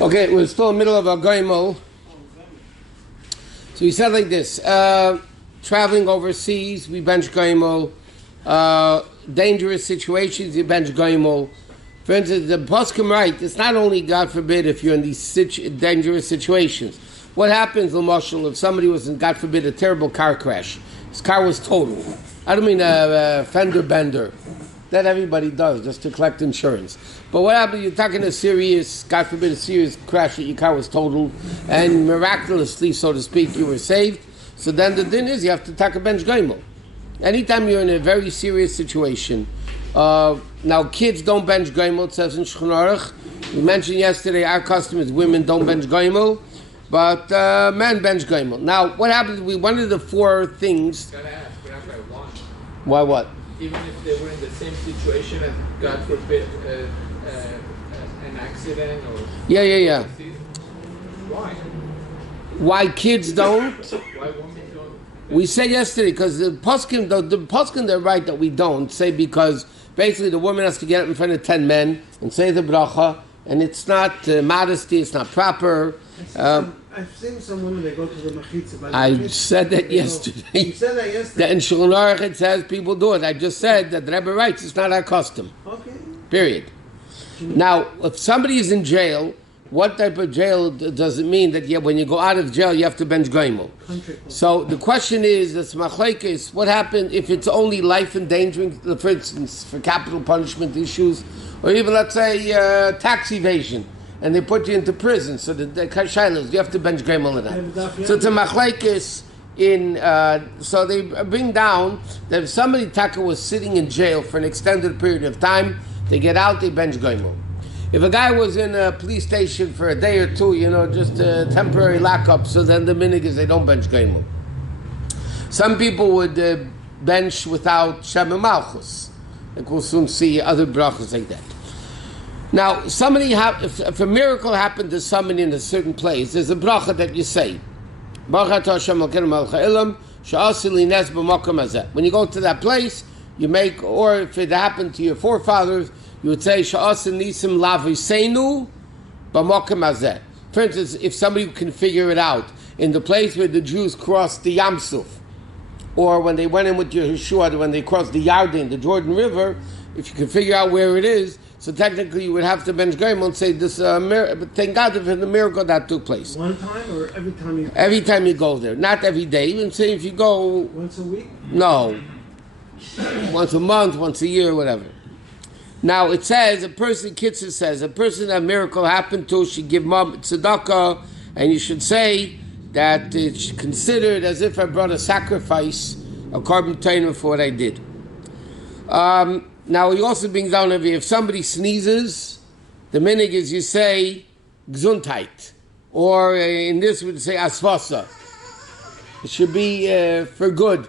Okay, we're still in the middle of a goimel. So he said like this, traveling overseas, we bench goimel. Dangerous situations, you bench goimel. For instance, the poskim right, it's not only, God forbid, if you're in these dangerous situations. What happens, l'moshel, if somebody was in, God forbid, a terrible car crash? His car was totaled. I don't mean a fender bender. That everybody does, just to collect insurance. But what happens, you're talking a serious, God forbid, a serious crash that your car was totaled, and miraculously, so to speak, you were saved. So then the din is, you have to take a bench goimel. Anytime you're in a very serious situation, now kids don't bench goimel, it says in Shulchan Aruch. We mentioned yesterday, our custom is women don't bench goimel, but men bench goimel. Now, what happens, one of the four things... Gotta ask, what if I want? Why what? Even if they were in the same situation as, God forbid, an accident or... Yeah. Why? Why kids don't? Why women don't? We said yesterday, because the poskim, they're right that we don't, say because basically the woman has to get up in front of 10 men and say the bracha, and it's not modesty, it's not proper. I've seen some women that go to the mechitza. I said that yesterday. You said that yesterday. That in Shulchan Aruch it says people do it. I just said that the Rebbe writes it's not our custom. Okay. Period. Now, if somebody is in jail, what type of jail does it mean that when you go out of jail you have to bench goimel? So the question is, this machlekes, what happened if it's only life endangering, for instance, for capital punishment issues, or even let's say tax evasion, and they put you into prison, so the shaylos, you have to bench goimel in that. So it's a machlekes in, so they bring down that if somebody taka was sitting in jail for an extended period of time, they get out, they bench goimel. If a guy was in a police station for a day or two, just a temporary lockup, so then the minig is they don't bench goimel. Some people would bench without Shem and Malchus. Like we'll soon see other brachos like that. Now, if a miracle happened to somebody in a certain place, there's a bracha that you say. When you go to that place, you make, or if it happened to your forefathers, you would say, nisim laviseinu b'mokem hazeh. For instance, if somebody can figure it out, in the place where the Jews crossed the Yam Suf, or when they went in with Yeshua, when they crossed the Yarden, the Jordan River, if you can figure out where it is, so technically you would have to bench goimel and say this. But thank God for the miracle that took place. One time or every time you? Every time you go there, not every day. Even say if you go once a week. No, once a month, once a year, whatever. Now it says Kitzur says a person that miracle happened to should give mom tzedakah, and you should say that it's considered as if I brought a sacrifice, a carbon tainer for what I did. Now he also brings down if somebody sneezes, the minig is you say gesundheit, or in this we would say asvasa. It should be for good.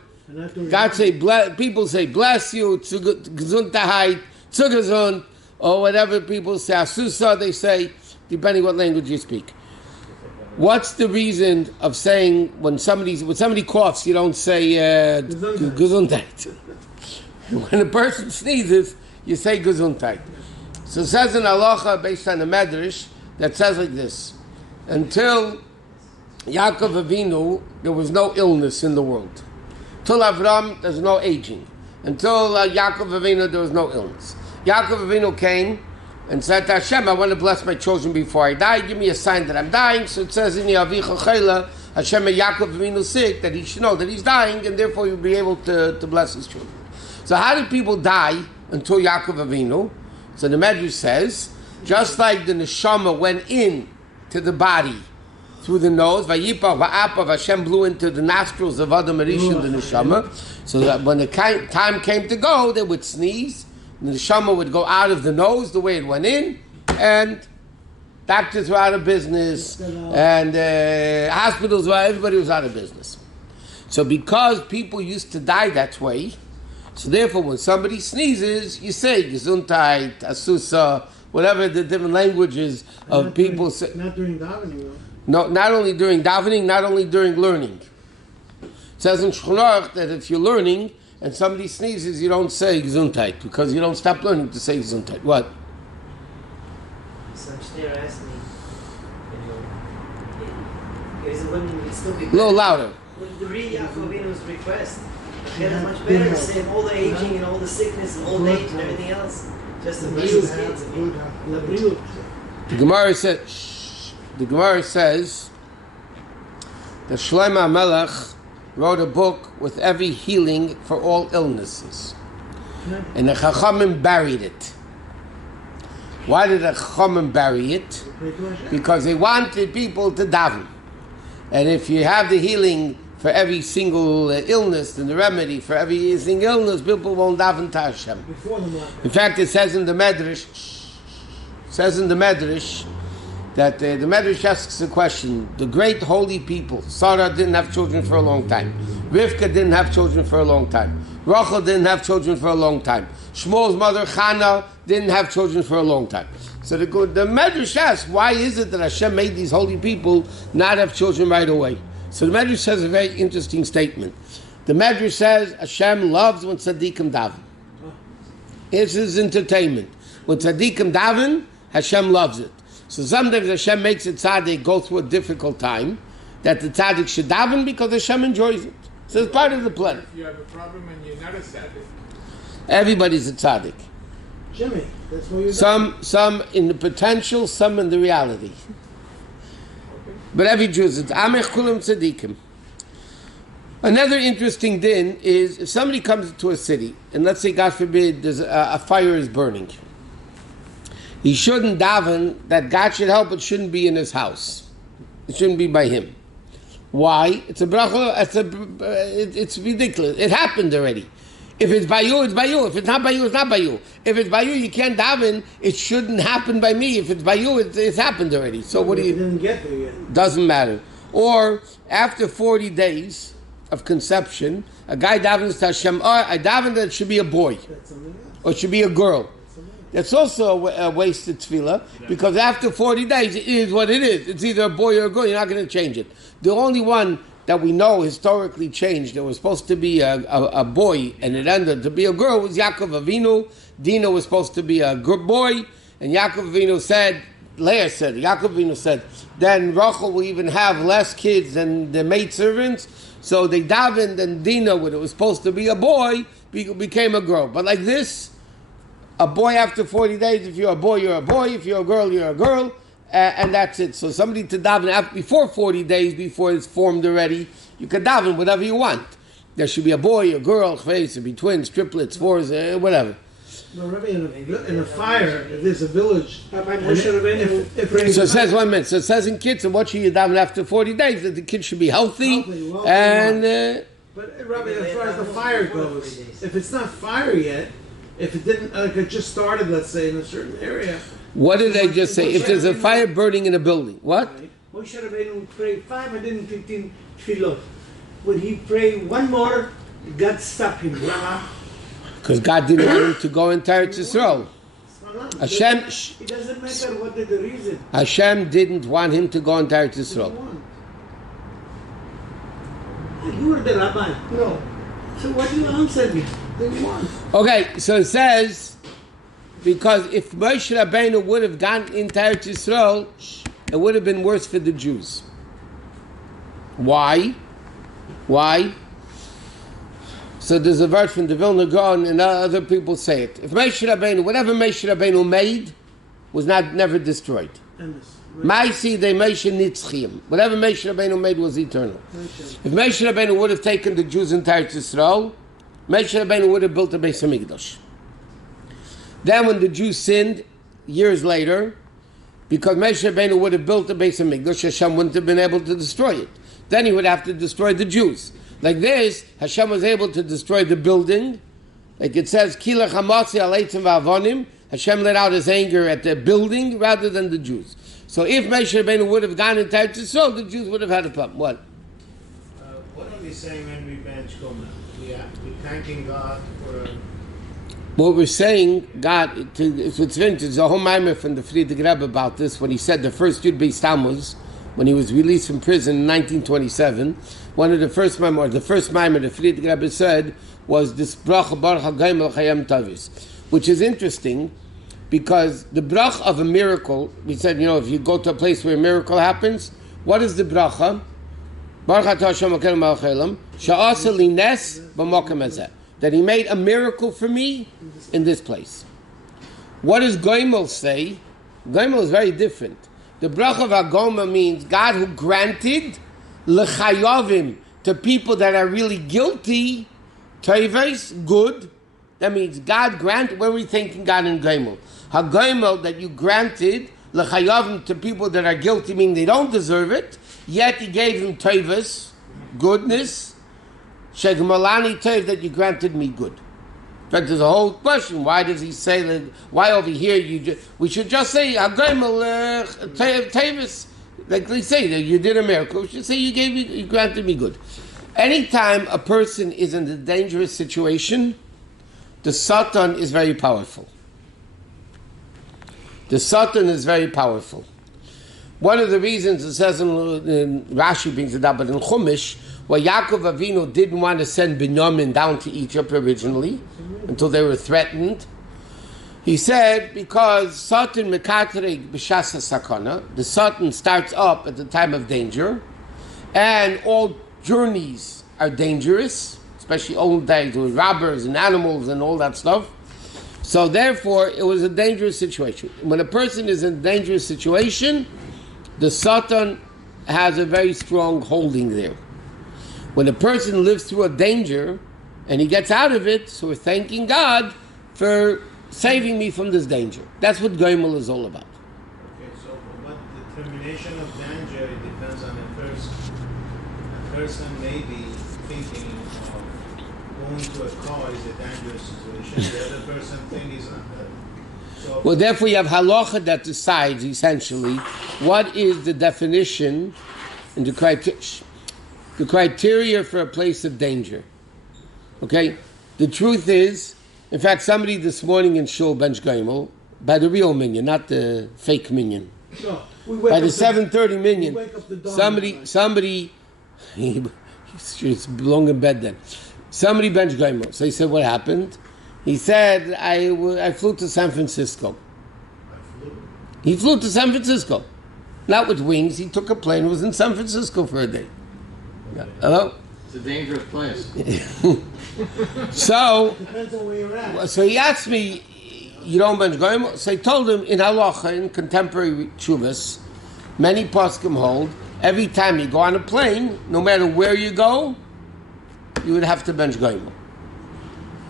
God say people say bless you, gesundheit, zugesund, or whatever people say asusa. They say depending what language you speak. What's the reason of saying when somebody coughs you don't say gesundheit? When a person sneezes, you say gesundheit. So it says in halacha, based on the medrash, that says like this: until Yaakov Avinu, there was no illness in the world. Till Avram, there's no aging. Until Yaakov Avinu, there was no illness. Yaakov Avinu came and said to Hashem, I want to bless my children before I die. Give me a sign that I'm dying. So it says in Yavicha Chayla, Hashem made Yaakov Avinu sick, that he should know that he's dying, and therefore he'll be able to bless his children. So how did people die until Yaakov Avinu? So the Medrash says, just like the neshama went in to the body through the nose, Vayipach va'apav, Hashem blew into the nostrils of Adam Rishon, the neshama, so that when the time came to go, they would sneeze, and the neshama would go out of the nose the way it went in, and doctors were out of business, and hospitals everybody was out of business. So because people used to die that way, so therefore, when somebody sneezes, you say gesundheit, asusa, whatever the different languages of people say. Not during davening, though. No, not only during davening, not only during learning. It says in Shulchan Aruch that if you're learning and somebody sneezes, you don't say gesundheit because you don't stop learning to say gesundheit. What? So Shneir asked me wouldn't it still be A little better? louder. Would the read Yaakov Avinu's request? Hashem is much better to save all the aging and all the sickness and old age and everything else. Just to bless his kids. The Gemara says that Shlomo Melech wrote a book with every healing for all illnesses. And the Chachamim buried it. Why did the Chachamim bury it? Because they wanted people to daven. And if you have the healing for every single illness and the remedy for every single illness, people won't daven to Hashem. In fact, it says in the Medrash, that the Medrash asks a question. The great holy people, Sarah didn't have children for a long time. Rivka didn't have children for a long time. Rachel didn't have children for a long time. Shmuel's mother, Chana, didn't have children for a long time. So the Medrash asks, why is it that Hashem made these holy people not have children right away? So the Medrash says a very interesting statement. The Medrash says Hashem loves when tzaddikim daven. It's his entertainment. When tzaddikim daven, Hashem loves it. So sometimes Hashem makes a tzaddik go through a difficult time, that the tzaddik should daven because Hashem enjoys it. So it's part of the plan. If you have a problem and you're not a tzaddik. Everybody's a tzaddik. Jimmy, that's what you're Some in the potential, some in the reality. But every Jew is Amech Kulam Tzadikim. Another interesting din is if somebody comes to a city, and let's say, God forbid, there's a fire is burning. He shouldn't daven that God should help, it shouldn't be in his house. It shouldn't be by him. Why? It's a bracha, it's ridiculous. It happened already. If it's by you, it's by you. If it's not by you, it's not by you. If it's by you, you can't daven. It shouldn't happen by me. If it's by you, it's happened already. So what do you... didn't get there yet. Doesn't matter. Or after 40 days of conception, a guy davens to Hashem, I daven that it should be a boy. That's something else. Or it should be a girl. That's also a wasted tefillah, because after 40 days, it is what it is. It's either a boy or a girl. You're not going to change it. The only one that we know historically changed, there was supposed to be a boy, and it ended to be a girl, was Yaakov Avinu. Dina was supposed to be a good boy, and Yaakov Avinu said, Yaakov Avinu said, then Rachel will even have less kids than the maidservants, so they davened, and Dina, when it was supposed to be a boy, became a girl. But like this, a boy after 40 days, if you're a boy, you're a boy. If you're a girl, you're a girl. And that's it. So somebody to daven before 40 days, before it's formed already, you can daven whatever you want. There should be a boy, a girl, it should be twins, triplets, fours, whatever. No, Rabbi, in a fire, if there's a village... So it says 1 minute. So it says in Kitzur, what should you daven after 40 days? That the kid should be healthy. And... but Rabbi, as far as the fire goes, if it's not fire yet, if it didn't, it just started, let's say, in a certain area... What did I just say? If there's a fire burning in a building, what? Moshe Rabbeinu prayed 515 tefillot. When he prayed one more, God stopped him. Because God didn't want him to go into Eretz Yisrael. Hashem. It doesn't matter what is the reason. Hashem didn't want him to go into Eretz Yisrael. You were the rabbi. No. So what do you answer me? They want. Okay, so it says, because if Moshe Rabbeinu would have gone into Eretz Yisrael, it would have been worse for the Jews. Why? So there's a verse from the Vilna Gaon, and other people say it. If Moshe Rabbeinu, whatever Moshe Rabbeinu made, was never destroyed. Ma'isi de Moshe Nitzchim. Whatever Moshe Rabbeinu made was eternal. If Moshe Rabbeinu would have taken the Jews into Eretz Yisrael, Moshe Rabbeinu would have built a Beis Hamikdash. Then when the Jews sinned, years later, because Moshe Rabbeinu would have built a Beis Hamikdash, Hashem wouldn't have been able to destroy it. Then he would have to destroy the Jews. Like this, Hashem was able to destroy the building. Like it says, Kila Chamatzi Aleitzim Va'avonim, Hashem let out his anger at the building rather than the Jews. So if Moshe Rabbeinu would have gone into Eretz Yisrael, the Jews would have had a problem. What? What are we saying when we bench Gomer? We're thanking God for... What we're saying, God, it's a whole mimer from the Friedrich Rebbe about this, when he said the first Yud Beis Tammuz, when he was released from prison in 1927, one of the first mimer the Friedrich Rebbe said was this Brach Baruch HaGoyim Al Chayim Tavis, which is interesting, because the brach of a miracle, we said, if you go to a place where a miracle happens, what is the bracha? Baruch atah Hashem Elokeinu melech haolam, she'asa li nes b'makom hazeh. That he made a miracle for me in this place. What does Goimel say? Goimel is very different. The bracha of Agoma means God who granted l'chayovim to people that are really guilty, teves, good. That means God granted, where are we thinking God in Goimel? HaGoimel, that you granted l'chayovim to people that are guilty, meaning they don't deserve it, yet he gave them teves, goodness, shegmalani tev, that you granted me good. But there's a whole question. Why does he say that? Why over here we should just say tevis, like they say that you did a miracle. We should say you granted me good. Anytime a person is in a dangerous situation, the Satan is very powerful. The Satan is very powerful. One of the reasons it says in Rashi brings it up, but in Chumash, where Yaakov Avinu didn't want to send Binyamin down to Egypt originally, until they were threatened. He said, because Satan mekatreg b'shas sakana, the Satan starts up at the time of danger, and all journeys are dangerous, especially old days with robbers and animals and all that stuff. So therefore, it was a dangerous situation. When a person is in a dangerous situation, the Satan has a very strong holding there. When a person lives through a danger, and he gets out of it, so we're thanking God for saving me from this danger. That's what Goimel is all about. Okay, so what determination of danger, it depends on the person. A person may be thinking of going to a car is a dangerous situation. The other person thinks is not that. So Well, therefore you have halacha that decides, essentially, what is the definition and the criteria for a place of danger. Okay? The truth is, in fact, somebody this morning in Shul Bench Goimel, by the real minion, not the fake minion, No, by the 7:30 minion, we wake up the dawn. somebody, he's long in bed then. Somebody Bench Goimel. So he said, what happened? He said, I flew to San Francisco. He flew to San Francisco. Not with wings, he took a plane, was in San Francisco for a day. Yeah. Hello? It's a dangerous place. So Depends on where you're at. he asked me, you don't bench goyim? So I told him, in halacha, in contemporary tshuvas, many poskim hold, every time you go on a plane, no matter where you go, you would have to bench goyim.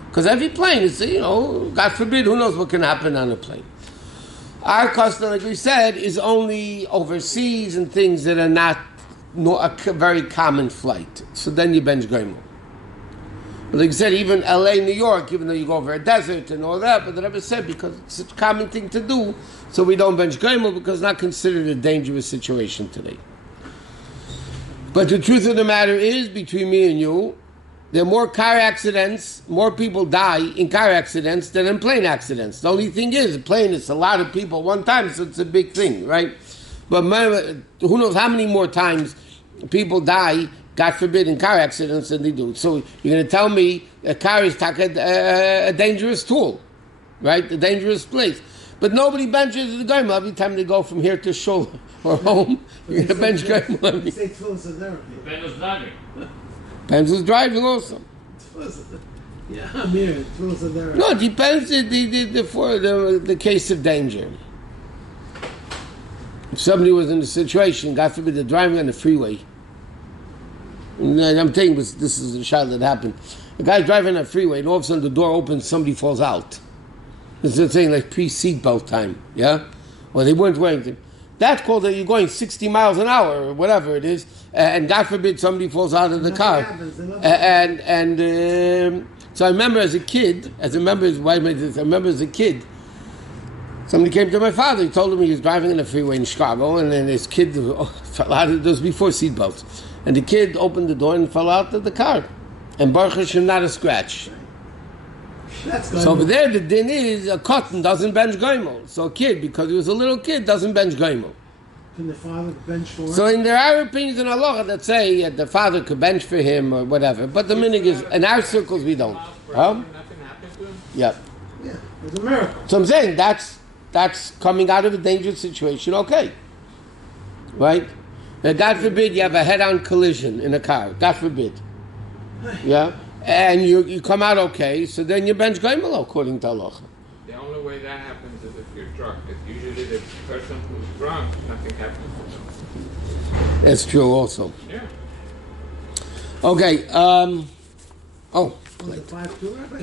Because every plane is, God forbid, who knows what can happen on a plane. Our custom, like we said, is only overseas and things that are not a very common flight. So then you bench goyim. But like I said, even LA, New York, even though you go over a desert and all that, but the Rebbe said because it's such a common thing to do, so we don't bench goyim because it's not considered a dangerous situation today. But the truth of the matter is, between me and you, there are more car accidents, more people die in car accidents than in plane accidents. The only thing is, a plane is a lot of people one time, so it's a big thing, right? But who knows how many more times people die, God forbid, in car accidents than they do. So you're going to tell me a car is a dangerous tool, right? A dangerous place. But nobody benches the goyim every time they go from here to shul or home. You're going to bench goyim. You say tefillah therapy. Depends who's driving. Depends who's driving also. Yeah, I'm here. Tefillah therapy. No, it depends for the case of danger. If somebody was in a situation, God forbid, they're driving on the freeway. And I'm telling you, this is a shot that happened. A guy's driving on a freeway, and all of a sudden the door opens, somebody falls out. This is a thing like pre-seatbelt time, yeah? Well, they weren't wearing it. That's called that you're going 60 miles an hour, or whatever it is, and God forbid somebody falls out of the car. So I remember as a kid, I remember as a kid, somebody came to my father. He told him he was driving in a freeway in Chicago, and then his kid fell out. It was before seatbelts, and the kid opened the door and fell out of the car, and Baruch Hashem, not a scratch. That's So over there, the din is a cotton doesn't bench goimel. So a kid, because he was a little kid, doesn't bench goimel. Can the father bench for him? So there are opinions in halacha that say the father could bench for him or whatever. But the minig is, in our circles, we don't. Huh? Nothing happened to him? Yeah. Yeah, it's a miracle. So I'm saying that's coming out of a dangerous situation, okay. Right? God forbid you have a head-on collision in a car. God forbid. Yeah? And you come out okay, so then you're bench goimelo according to halacha. The only way that happens is if you're drunk. Because usually the person who's drunk, nothing happens to them. That's true also. Yeah. Okay, Was it 5-2, Rabbi?